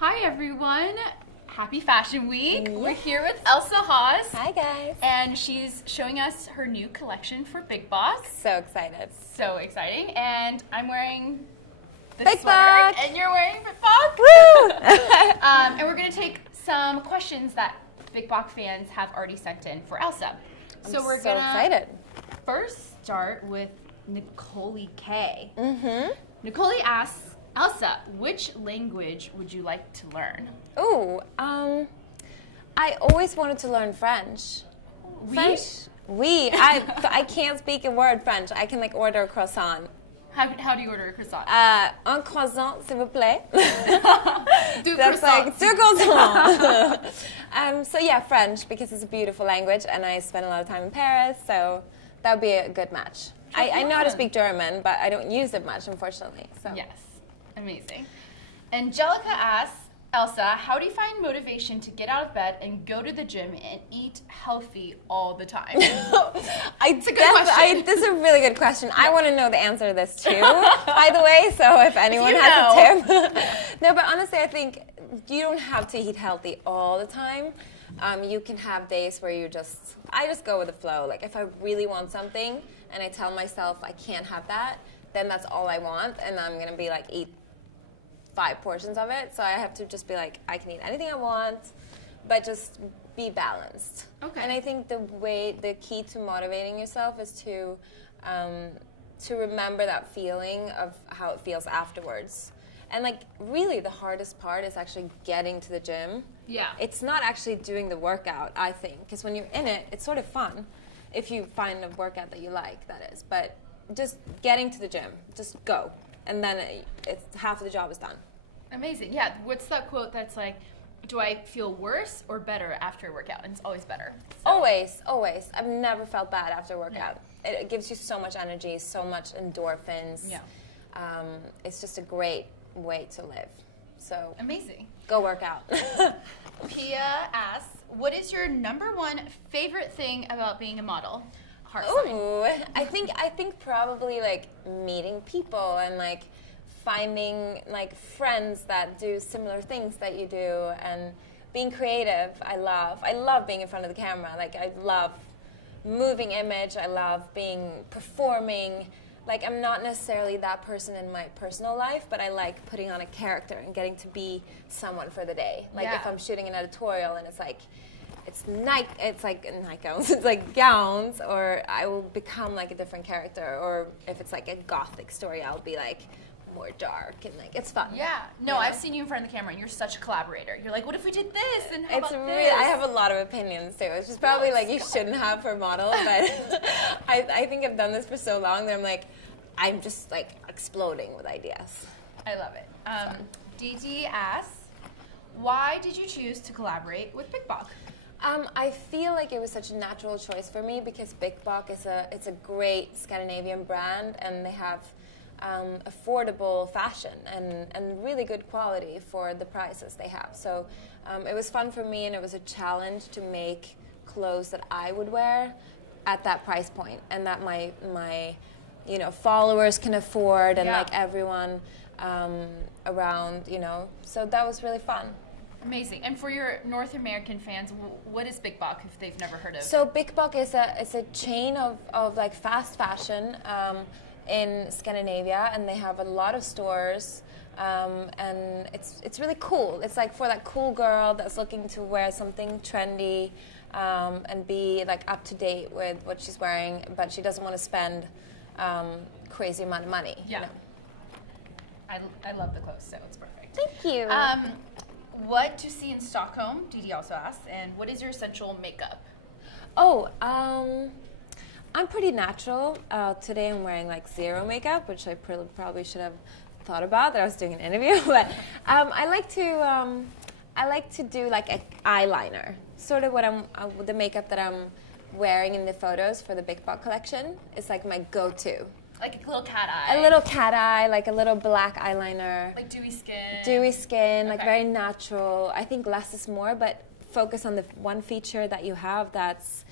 Hi everyone! Happy Fashion Week! Yeah. We're here with Elsa Hosk. Hi guys! And she's showing us her new collection for Big Boss. So excited. So exciting. And I'm wearing the Big sweater, Boss! and you're wearing Big Boss. Woo! And we're going to take some questions that Big Boss fans have already sent in for Elsa. So we're so excited. First start with Nicole K. Mm-hmm. Nicole asks, Elsa, which language would you like to learn? Ooh, I always wanted to learn French. Oui? French? Oui. I can't speak a word French. I can like order a croissant. How do you order a croissant? Un croissant, s'il vous plaît. Deux That's croissants. like deux croissants. So yeah, French, because it's a beautiful language and I spent a lot of time in Paris, so that would be a good match. I know how to speak German, but I don't use it much, unfortunately. So. Yes. Amazing. Angelica asks, Elsa, how do you find motivation to get out of bed and go to the gym and eat healthy all the time? It's a good question. This is a really good question. Yeah. I want to know the answer to this too, by the way, so if anyone has a tip. No, but honestly, I think you don't have to eat healthy all the time. You can have days where I just go with the flow. Like if I really want something and I tell myself I can't have that, then that's all I want, and I'm going to be like, eat 5 portions of it. So I have to just be like, I can eat anything I want, but just be balanced. Okay. And I think the key to motivating yourself is to remember that feeling of how it feels afterwards. And like really the hardest part is actually getting to the gym. Yeah. It's not actually doing the workout, I think, because when you're in it, it's sort of fun if you find a workout that you like, that is. But just getting to the gym, just go. And then it's half of the job is done. Amazing. Yeah. What's that quote that's like, do I feel worse or better after a workout? And it's always better. So. Always. I've never felt bad after a workout. Yeah. It gives you so much energy, so much endorphins. Yeah. It's just a great way to live. So amazing. Go work out. Pia asks, what is your #1 favorite thing about being a model? Ooh, I think probably like meeting people and like finding like friends that do similar things that you do, and being creative. I love being in front of the camera. Like I love moving image. I love performing. Like I'm not necessarily that person in my personal life, but I like putting on a character and getting to be someone for the day. Like if I'm shooting an editorial and it's like gowns, or I will become like a different character, or if it's like a gothic story, I'll be like more dark and like it's fun. Yeah. No, I've seen you in front of the camera and you're such a collaborator. You're like, what if we did this and how about this? I have a lot of opinions too. It's just probably like you shouldn't have for a model, but I think I've done this for so long that I'm just like exploding with ideas. I love it. DD asks, why did you choose to collaborate with Big Boss? I feel like it was such a natural choice for me because Big Boss it's a great Scandinavian brand, and they have affordable fashion and really good quality for the prices they have. So it was fun for me, and it was a challenge to make clothes that I would wear at that price point, and that my followers can afford, and like everyone around, so that was really fun. Amazing. And for your North American fans, what is Big Boss if they've never heard of it? So Big Boss is a chain of like fast fashion in Scandinavia, and they have a lot of stores, and it's really cool. It's like for that cool girl that's looking to wear something trendy and be like up to date with what she's wearing, but she doesn't want to spend crazy amount of money. Yeah. I love the clothes, so it's perfect. Thank you. What to see in Stockholm, Didi also asks, and what is your essential makeup? I'm pretty natural. Today I'm wearing like zero makeup, which I probably should have thought about that I was doing an interview. But I like to do like an eyeliner, sort of the makeup that I'm wearing in the photos for the Big Boss collection. It's like my go-to. Like a little cat eye. A little cat eye, like a little black eyeliner. Like dewy skin. Dewy skin, like very natural. I think less is more, but focus on the one feature that you have that's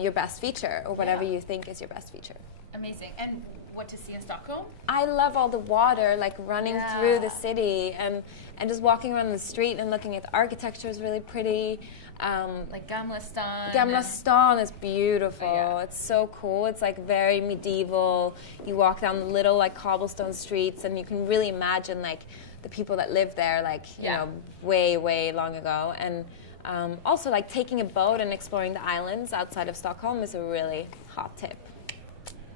your best feature, or whatever you think is your best feature. Amazing. And what to see in Stockholm? I love all the water, like running through the city, and just walking around the street and looking at the architecture is really pretty. Like Gamla Stan. Gamla Stan is beautiful. Oh, yeah. It's so cool. It's like very medieval. You walk down the little like cobblestone streets, and you can really imagine like the people that lived there, like you know, way long ago. And also like taking a boat and exploring the islands outside of Stockholm is a really hot tip.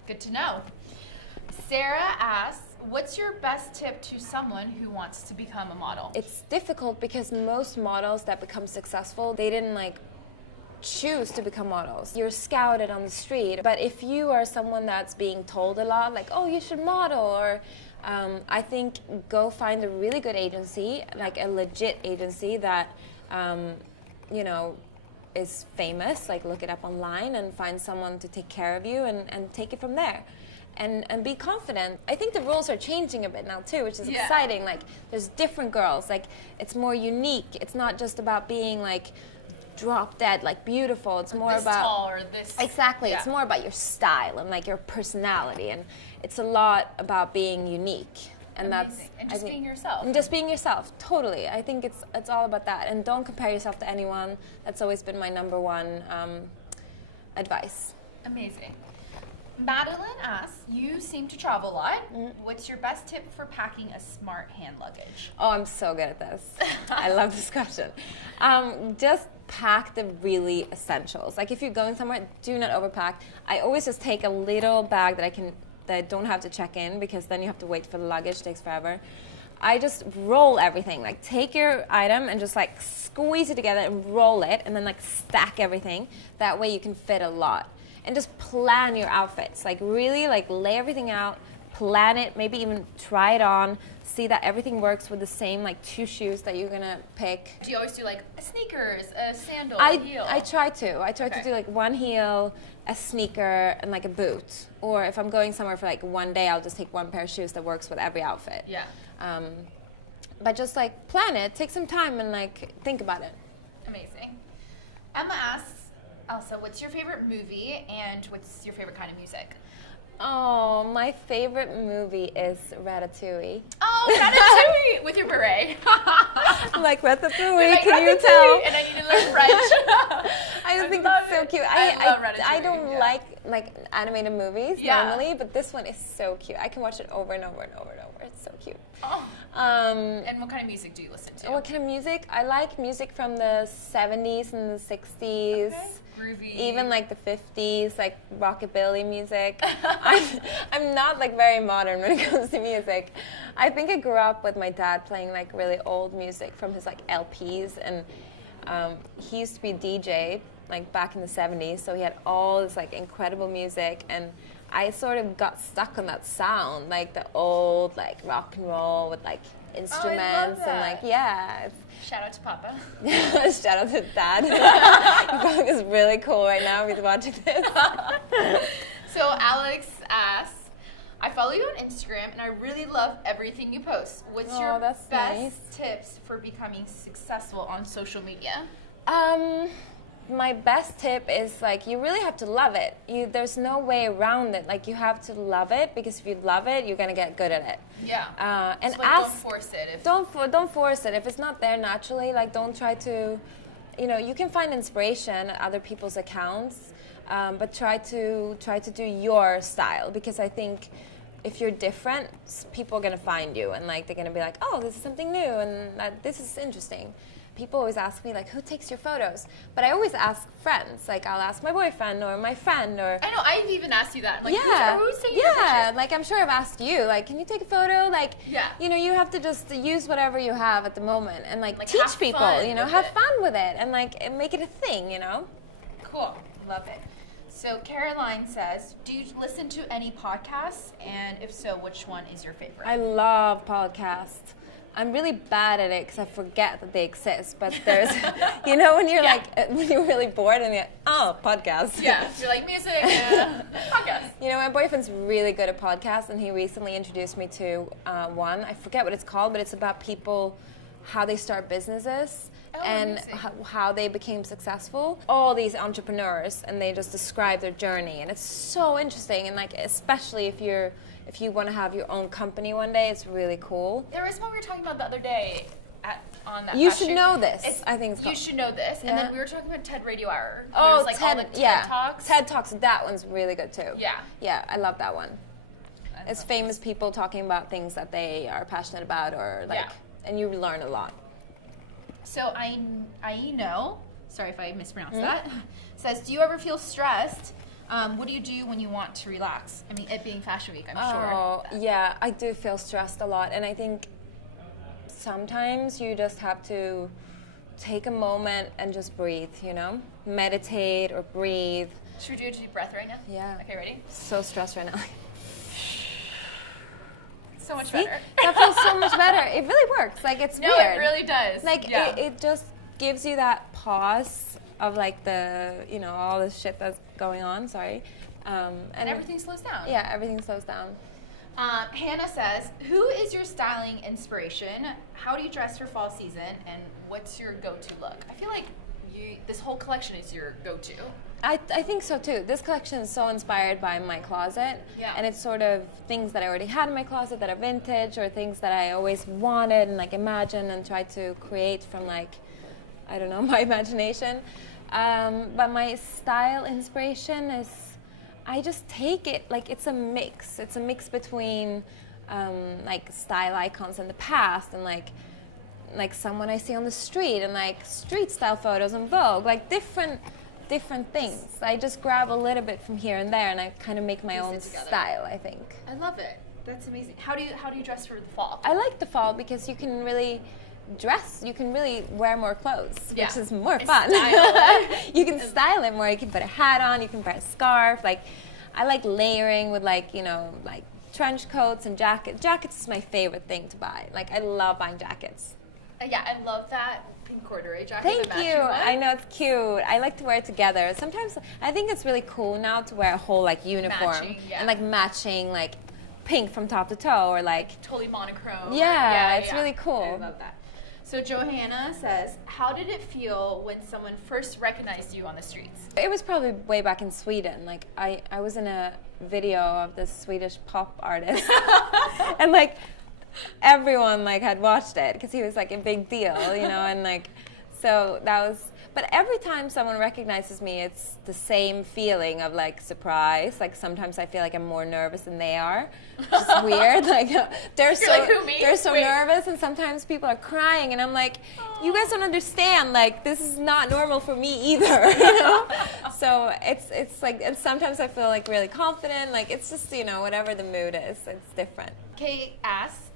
Good to know. Sarah asks, what's your best tip to someone who wants to become a model? It's difficult because most models that become successful, they didn't like choose to become models. You're scouted on the street. But if you are someone that's being told a lot, like, oh, you should model, or I think go find a really good agency, like a legit agency that, you know, is famous, like look it up online and find someone to take care of you and take it from there. And be confident. I think the rules are changing a bit now too, which is exciting. Like there's different girls. Like it's more unique. It's not just about being like drop dead, like beautiful. It's more this about tall or this. Exactly. Yeah. It's more about your style and like your personality, and it's a lot about being unique. And Amazing. And just being yourself. And just being yourself, totally. I think it's all about that. And don't compare yourself to anyone. That's always been my number one advice. Amazing. Madeline asks, you seem to travel a lot. What's your best tip for packing a smart hand luggage? Oh, I'm so good at this. I love this question. Just pack the really essentials. Like if you're going somewhere, do not overpack. I always just take a little bag that I don't have to check in, because then you have to wait for the luggage. It takes forever. I just roll everything. Like take your item and just like squeeze it together and roll it, and then like stack everything. That way you can fit a lot. And just plan your outfits. Like really like lay everything out, plan it, maybe even try it on, see that everything works with the same like 2 shoes that you're gonna pick. Do you always do like sneakers, a sandal, a heel? I try to do like 1 heel, a sneaker, and like a boot. Or if I'm going somewhere for like 1 day, I'll just take 1 pair of shoes that works with every outfit. Yeah. But just like plan it, take some time and like think about it. Amazing. Emma asks, Elsa, what's your favorite movie and what's your favorite kind of music? Oh, my favorite movie is Ratatouille. Oh, Ratatouille with your beret. Like Ratatouille, Like can you Ratatouille, tell? And I need to learn French. I just think it's so cute. I love Ratatouille. I don't like animated movies normally, but this one is so cute. I can watch it over and over and over and over. It's so cute. Oh. And what kind of music do you listen to? What kind of music? I like music from the 70s and the 60s. Okay. Groovy. Even like the 50s, like rockabilly music. I'm not like very modern when it comes to music. I think I grew up with my dad playing like really old music from his like LPs, and he used to be a DJ like back in the 70s, so he had all this like incredible music, and I sort of got stuck on that sound, like the old like rock and roll with like instruments and like Shout out to Papa. Shout out to Dad. He probably is really cool right now if he's watching this. So Alex asks, I follow you on Instagram and I really love everything you post. What's your best tips for becoming successful on social media? My best tip is like you really have to love it. There's no way around it. Like you have to love it, because if you love it, you're gonna get good at it. Yeah. And so, like, don't force it. Don't force it. If it's not there naturally, like don't try to. You can find inspiration at other people's accounts, but try to do your style, because I think if you're different, people are gonna find you, and like they're gonna be like, oh, this is something new, and this is interesting. People always ask me, like, who takes your photos? But I always ask friends. Like, I'll ask my boyfriend or my friend or... I know, I've even asked you that. Like, who's taking your pictures? Yeah, like, I'm sure I've asked you. Like, can you take a photo? Like, you have to just use whatever you have at the moment and, like teach people, have fun with it and, like, make it a thing, Cool. Love it. So Caroline says, do you listen to any podcasts? And if so, which one is your favorite? I love podcasts. I'm really bad at it because I forget that they exist. But there's, when you're when you're really bored and you're like, oh, podcast. Yeah, you're like music, podcast. My boyfriend's really good at podcasts, and he recently introduced me to one. I forget what it's called, but it's about people, how they start businesses. and how they became successful. All these entrepreneurs, and they just describe their journey, and it's so interesting. And like, especially if you want to have your own company one day, it's really cool. There was one we were talking about the other day on that. You should know this. I think it's called. You should know this. Yeah. And then we were talking about TED Radio Hour. Oh, was, like, TED, all the TED Talks. TED Talks. That one's really good too. Yeah. Yeah, I love that one. It's famous people talking about things that they are passionate about, or like, and you learn a lot. So I know. Sorry if I mispronounced that. Says, do you ever feel stressed? What do you do when you want to relax? I mean, it being Fashion Week, I'm sure. Oh, yeah, I do feel stressed a lot, and I think sometimes you just have to take a moment and just breathe, you know? Meditate or breathe. Should we do a deep breath right now? Yeah. Okay, ready? So stressed right now. So much better. That feels so much better. It really works. Like, it's weird. No, it really does. Like, it just gives you that pause of like the, you know, all this shit that's going on. Sorry. And everything slows down. Yeah, everything slows down. Hannah says, who is your styling inspiration? How do you dress for fall season? And what's your go-to look? I feel like this whole collection is your go-to. I think so too. This collection is so inspired by my closet. Yeah. And it's sort of things that I already had in my closet that are vintage, or things that I always wanted and like imagined and tried to create from like, I don't know, my imagination. But my style inspiration is, I just take it, like it's a mix. It's a mix between like style icons in the past and like someone I see on the street, and like street style photos on Vogue, like different things. I just grab a little bit from here and there, and I kind of make my own style, I think. I love it. That's amazing. How do you dress for the fall? I like the fall because you can really dress. You can really wear more clothes, which is more fun. You can style it more. You can put a hat on. You can wear a scarf. Like, I like layering with like, you know, like trench coats and jackets. Jackets is my favorite thing to buy. Like, I love buying jackets. Yeah, I love that pink corduroy jacket. Thank you. I know, it's cute. I like to wear it together. Sometimes I think it's really cool now to wear a whole like uniform and like matching like pink from top to toe, or like totally monochrome. Yeah, it's really cool. I love that. So Johanna says, how did it feel when someone first recognized you on the streets? It was probably way back in Sweden. Like I was in a video of this Swedish pop artist, and like everyone like had watched it because he was like a big deal, you know, and like so that was. But every time someone recognizes me, it's the same feeling of like surprise. Like sometimes I feel like I'm more nervous than they are, which is weird. Like they're so nervous, and sometimes people are crying, and I'm like, you guys don't understand. Like this is not normal for me either. You know? So it's like, and sometimes I feel like really confident. Like it's just, you know, whatever the mood is, it's different. Kate asks,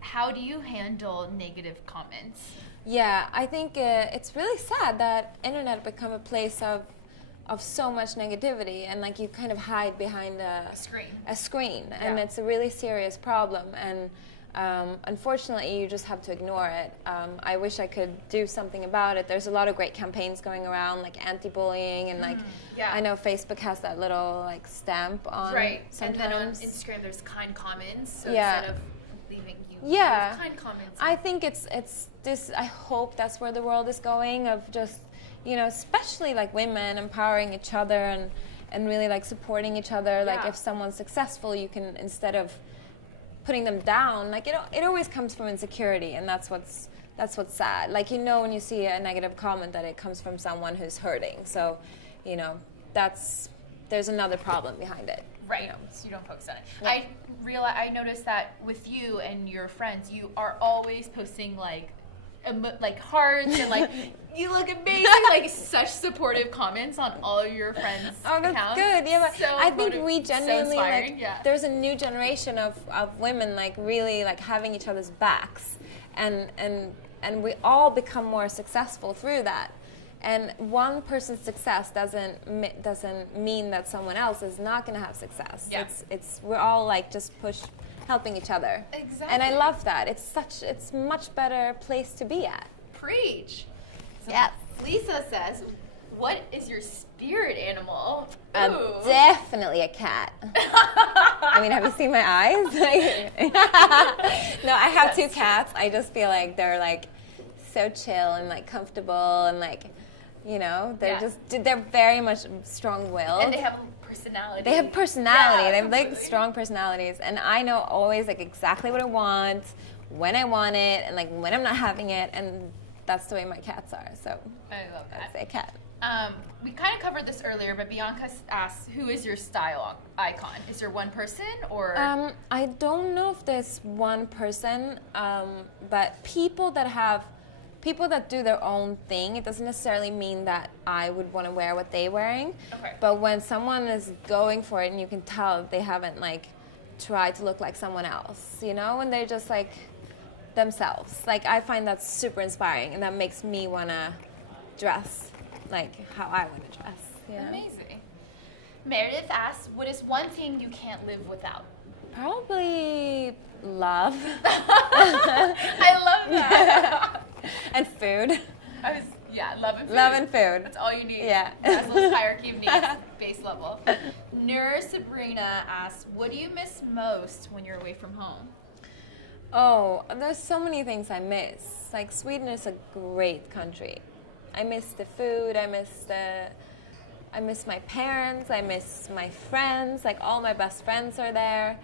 how do you handle negative comments? Yeah, I think it's really sad that internet become a place of so much negativity, and like you kind of hide behind a screen, and it's a really serious problem, and unfortunately you just have to ignore it. I wish I could do something about it. There's a lot of great campaigns going around, like anti-bullying, and like I know Facebook has that little like stamp on sometimes. And then on Instagram there's kind comments, so instead of leaving you kind comments. I think it's this. I hope that's where the world is going, of just, you know, especially like women empowering each other and really like supporting each other. Like if someone's successful, you can, instead of putting them down, like it always comes from insecurity, and that's what's sad. Like, you know, when you see a negative comment, that it comes from someone who's hurting. So, you know, there's another problem behind it. Right, so you don't focus on it. Yeah. I noticed that with you and your friends, you are always posting like hearts and like you look amazing, like such supportive comments on all of your friends' Oh, that's accounts. good. Yeah, but I think we genuinely there's a new generation of women like really like having each other's backs, and we all become more successful through that. And one person's success doesn't mean that someone else is not going to have success. Yeah. We're all like just helping each other. Exactly. And I love that. It's much better place to be at. Preach. So yeah. Lisa says, what is your spirit animal? Definitely a cat. I mean, have you seen my eyes? No, I have two cats. I just feel like they're like so chill and like comfortable and like, you know, they're very much strong-willed. And they have personality. They have personality. Yeah, they have like strong personalities, and I know always like exactly what I want, when I want it, and like when I'm not having it, and that's the way my cats are. So I love that. That's a cat. We kind of covered this earlier, but Bianca asks, who is your style icon? Is there one person or? I don't know if there's one person, but people that do their own thing, it doesn't necessarily mean that I would want to wear what they're wearing. Okay. But when someone is going for it and you can tell they haven't like tried to look like someone else, you know, and they're just like themselves. Like I find that super inspiring, and that makes me want to dress like how I want to dress. Yeah. Amazing. Meredith asks, what is one thing you can't live without? Probably love. I love that. And food. Love and food. Love and food. That's all you need. Yeah. Maslow's hierarchy of needs, base level. Nura Sabrina asks, what do you miss most when you're away from home? Oh, there's so many things I miss. Like Sweden is a great country. I miss the food. I miss my parents. I miss my friends. Like all my best friends are there.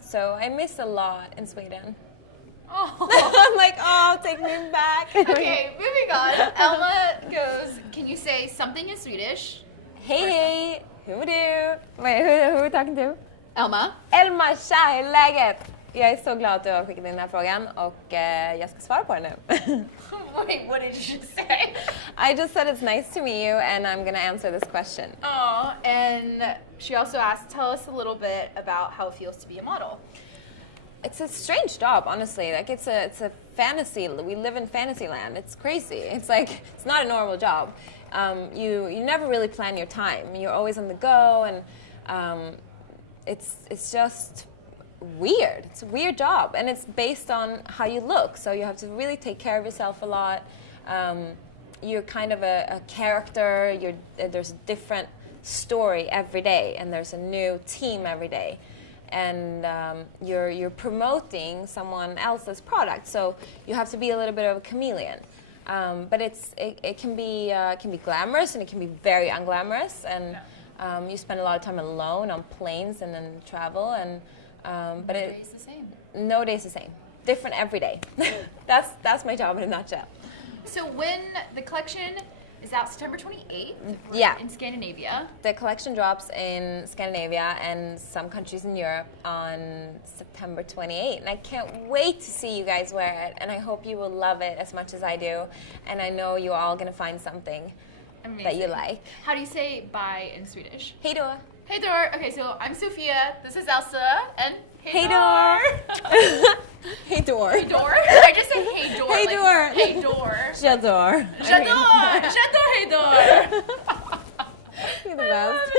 So I miss a lot in Sweden. Oh. I'm like, oh, take me back. Okay, moving on. Elma goes, can you say something in Swedish? Hej, hur är du? Wait, who are we talking to? Elma. Elma, tja, hur är läget? Jag är så glad att du har skickat in den här frågan och jag ska svara på den nu. Wait, what did you just say? I just said it's nice to meet you and I'm going to answer this question. Oh, and she also asked, tell us a little bit about how it feels to be a model. It's a strange job, honestly. Like it's a fantasy. We live in fantasy land. It's crazy. It's like it's not a normal job. You never really plan your time. You're always on the go, and it's just weird. It's a weird job, and it's based on how you look. So you have to really take care of yourself a lot. You're kind of a character. There's a different story every day, and there's a new team every day. And you're promoting someone else's product, so you have to be a little bit of a chameleon. But it can be glamorous and it can be very unglamorous, and you spend a lot of time alone on planes and then travel. And but no day's the same. No day's the same. Different every day. That's my job in a nutshell. So when the collection is out September 28th in Scandinavia. The collection drops in Scandinavia and some countries in Europe on September 28th. And I can't wait to see you guys wear it. And I hope you will love it as much as I do. And I know you're all going to find something that you like. How do you say bye in Swedish? Hej då. Hej då. Okay, so I'm Sophia. This is Elsa. And hej då. Hej då. Hej då. I just said hej då. Hej då. Hej då. J'adore. J'adore. J'adore hej då. You're the best.